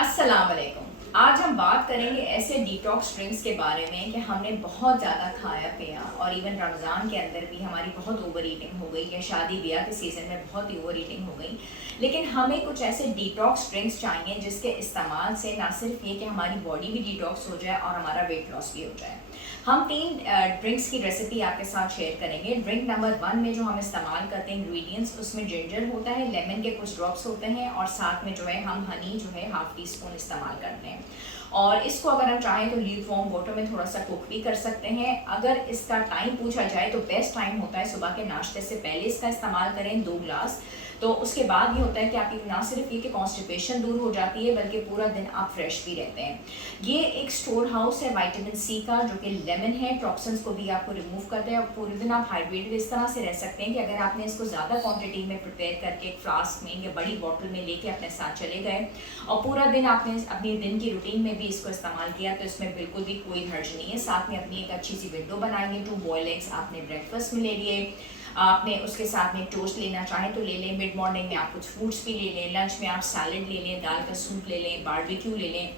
अस्सलाम वालेकुम। आज हम बात करेंगे ऐसे डिटॉक्स ड्रिंक्स के बारे में कि हमने बहुत ज़्यादा खाया पिया और इवन रमज़ान के अंदर भी हमारी बहुत ओवर ईटिंग हो गई या शादी ब्याह के सीज़न में बहुत ही ओवर ईटिंग हो गई। लेकिन हमें कुछ ऐसे डिटॉक्स ड्रिंक्स चाहिए जिसके इस्तेमाल से ना सिर्फ ये कि हमारी बॉडी भी डिटॉक्स हो जाए और हमारा वेट लॉस भी हो जाए। हम 3 ड्रिंक्स की रेसिपी आपके साथ शेयर करेंगे। ड्रिंक नंबर 1 में जो हम इस्तेमाल करते हैं इंग्रेडिएंट्स, उसमें जिंजर होता है, लेमन के कुछ ड्रॉप्स होते हैं और साथ में जो है हम हनी जो है हाफ टी स्पून इस्तेमाल करते हैं। और इसको अगर हम चाहें तो ल्यूकवार्म वाटर में थोड़ा सा कुक भी कर सकते हैं। अगर इसका टाइम पूछा जाए तो बेस्ट टाइम होता है सुबह के नाश्ते से पहले इसका इस्तेमाल करें 2 ग्लास। तो उसके बाद ये होता है कि आपकी ना सिर्फ ये कि कॉन्स्टिपेशन दूर हो जाती है बल्कि पूरा दिन आप फ्रेश भी रहते हैं। ये एक स्टोर हाउस है विटामिन सी का, जो कि लेमन है, टॉक्सिन्स को भी आपको रिमूव करता है और पूरे दिन आप हाइड्रेटेड इस तरह से रह सकते हैं कि अगर आपने इसको ज़्यादा क्वांटिटी में प्रिपेयर करके एक फ्लास्क में या बड़ी बॉटल में लेके अपने साथ चले गए और पूरा दिन आपने अपनी दिन की रूटीन में भी इसको इस्तेमाल किया तो इसमें बिल्कुल भी कोई हर्ज नहीं है। साथ में अपनी एक अच्छी सी विंडो बनाएंगे। 2 बॉयल एग्स आपने ब्रेकफास्ट में ले लिए, आपने उसके साथ में टोस्ट लेना चाहें तो ले लें, मिड मॉर्निंग में आप कुछ फ्रूट्स भी ले लें, लंच में आप सैलड ले लें, दाल का सूप ले लें, बारबेक्यू ले लें।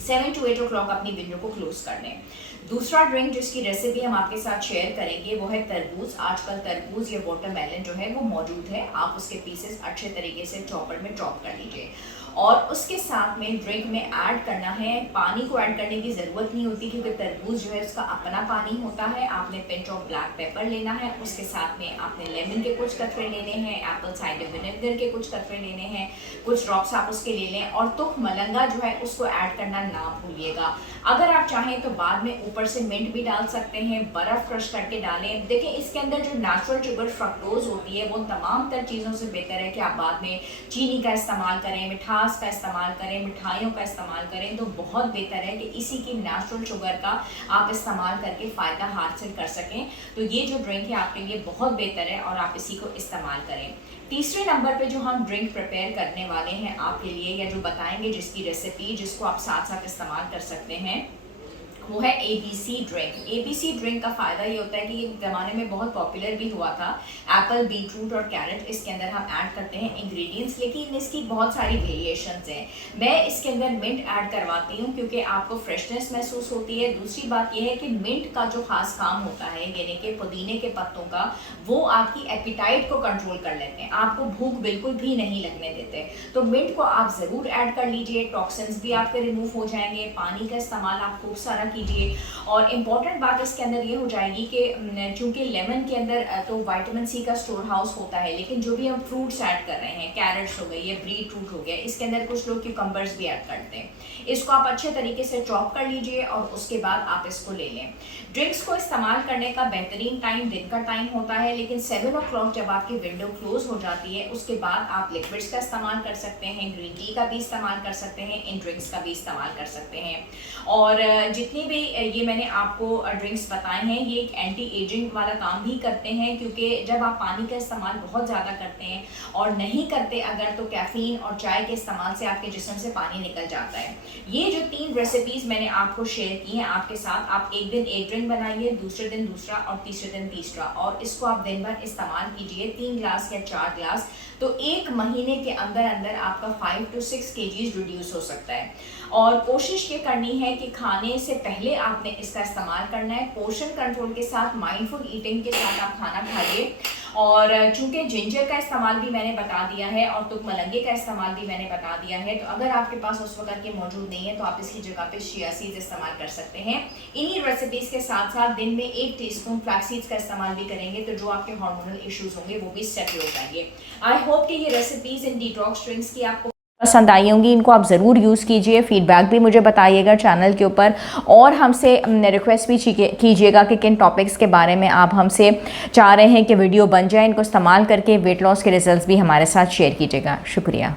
7 to 8 o'clock अपनी विंडो को क्लोज कर लें। दूसरा ड्रिंक जिसकी रेसिपी हम आपके साथ शेयर करेंगे वो है तरबूज। आजकल तरबूज या वाटरमेलन जो है वो मौजूद है। आप उसके पीसेस अच्छे तरीके से चॉपर में चॉप कर लीजिए और उसके साथ में ड्रिंक में ऐड करना है। पानी को ऐड करने की ज़रूरत नहीं होती क्योंकि तरबूज जो है उसका अपना पानी होता है। आपने पिंच ऑफ ब्लैक पेपर लेना है, उसके साथ में आपने लेमन के कुछ कतरे लेने हैं, एप्पल साइडर विनेगर के कुछ कतरे लेने हैं, कुछ ड्रॉप्स आप उसके ले लें और तुख मलंगा जो है उसको ऐड करना ना भूलिएगा। अगर आप चाहें तो बाद में ऊपर से मिंट भी डाल सकते हैं, बर्फ़ क्रश करके डालें। देखिए इसके अंदर जो नेचुरल शुगर फ्रक्टोज होती है वो तमाम तर चीज़ों से बेहतर है कि आप बाद में चीनी का इस्तेमाल करें, मिठास का इस्तेमाल करें, मिठाइयों का इस्तेमाल करें, तो बहुत बेहतर है कि इसी की नेचुरल शुगर का आप इस्तेमाल करके फ़ायदा हासिल कर सकें। तो ये जो ड्रिंक है आपके लिए बहुत बेहतर है और आप इसी को इस्तेमाल करें। तीसरे नंबर पे जो हम ड्रिंक प्रिपेयर करने वाले हैं आपके लिए या जो बताएंगे जिसकी रेसिपी जिसको आप साथ साथ इस्तेमाल कर सकते हैं वो है ABC ड्रिंक। ABC ड्रिंक का फ़ायदा ये होता है कि ये ज़माने में बहुत पॉपुलर भी हुआ था। एप्पल, बीटरूट और कैरेट इसके अंदर हम ऐड करते हैं इंग्रेडिएंट्स, लेकिन इसकी बहुत सारी वेरिएशंस हैं। मैं इसके अंदर मिंट ऐड करवाती हूँ क्योंकि आपको फ्रेशनेस महसूस होती है। दूसरी बात यह है कि मिंट का जो ख़ास काम होता है यानी कि पुदीने के पत्तों का, वो आपकी एपिटाइट को कंट्रोल कर लेते हैं, आपको भूख बिल्कुल भी नहीं लगने देते। तो मिंट को आप ज़रूर ऐड कर लीजिए, टॉक्सिन्स भी आपके रिमूव हो जाएंगे। पानी का इस्तेमाल आप खूब सारा कीजिए और इम्पॉर्टेंट बात इसके अंदर ये हो जाएगी कि चूंकि लेमन के अंदर तो विटामिन सी का स्टोर हाउस होता है, लेकिन जो भी हम फ्रूट्स ऐड कर रहे हैं, कैरेट्स हो गई या बीटरूट हो गया, इसके अंदर कुछ लोग क्यूकम्बर्स भी ऐड करते हैं। इसको आप अच्छे तरीके से चॉप कर लीजिए और उसके बाद आप इसको ले लें। ड्रिंक्स को इस्तेमाल करने का बेहतरीन टाइम दिन का टाइम होता है, लेकिन 7 o'clock जब आपकी विंडो क्लोज हो जाती है उसके बाद आप लिक्विड्स का इस्तेमाल कर सकते हैं, ग्रीन टी का भी इस्तेमाल कर सकते हैं, इन ड्रिंक्स का भी इस्तेमाल कर सकते हैं। और जितनी भी ये मैंने आपको ड्रिंक्स बताए हैं ये एक एंटी एजिंग वाला काम भी करते हैं, क्योंकि जब आप पानी का इस्तेमाल बहुत ज़्यादा करते हैं और नहीं करते अगर, तो कैफ़ीन और चाय के इस्तेमाल से आपके जिस्म से पानी निकल जाता है। ये जो 3 रेसिपीज़ मैंने आपको शेयर की हैं आपके साथ, आप एक दिन एक ड्रिंक बनाइए, दूसरे दिन दूसरा और तीसरे दिन तीसरा, और इसको आप दिन भर इस्तेमाल कीजिए 3 ग्लास या 4 ग्लास, तो 1 महीने के अंदर अंदर आपका 5 to 6 kg रिड्यूस हो सकता है। और कोशिश ये करनी है कि खाने से पहले आपने इसका इस्तेमाल करना है। पोर्शन कंट्रोल के साथ, माइंडफुल ईटिंग के साथ आप खाना खाइए। और चूंकि जिंजर का इस्तेमाल भी मैंने बता दिया है और तुक मलंगे का इस्तेमाल भी मैंने बता दिया है, तो अगर आपके पास उस वक्त के मौजूद नहीं है तो आप इसकी जगह पे चिया सीड्स इस्तेमाल कर सकते हैं। इन्हीं रेसिपीज़ के साथ साथ दिन में 1 टीस्पून फ्लैक्स सीड्स का इस्तेमाल भी करेंगे तो जो आपके हार्मोनल इश्यूज होंगे वो भी सेटल हो जाएंगे। आई होप कि ये रेसिपीज़ इन डिटॉक्स ड्रिंक्स की आपको पसंद आई होंगी। इनको आप ज़रूर यूज़ कीजिए, फीडबैक भी मुझे बताइएगा चैनल के ऊपर, और हमसे रिक्वेस्ट भी कीजिएगा कि किन टॉपिक्स के बारे में आप हमसे चाह रहे हैं कि वीडियो बन जाए। इनको इस्तेमाल करके वेट लॉस के रिजल्ट्स भी हमारे साथ शेयर कीजिएगा। शुक्रिया।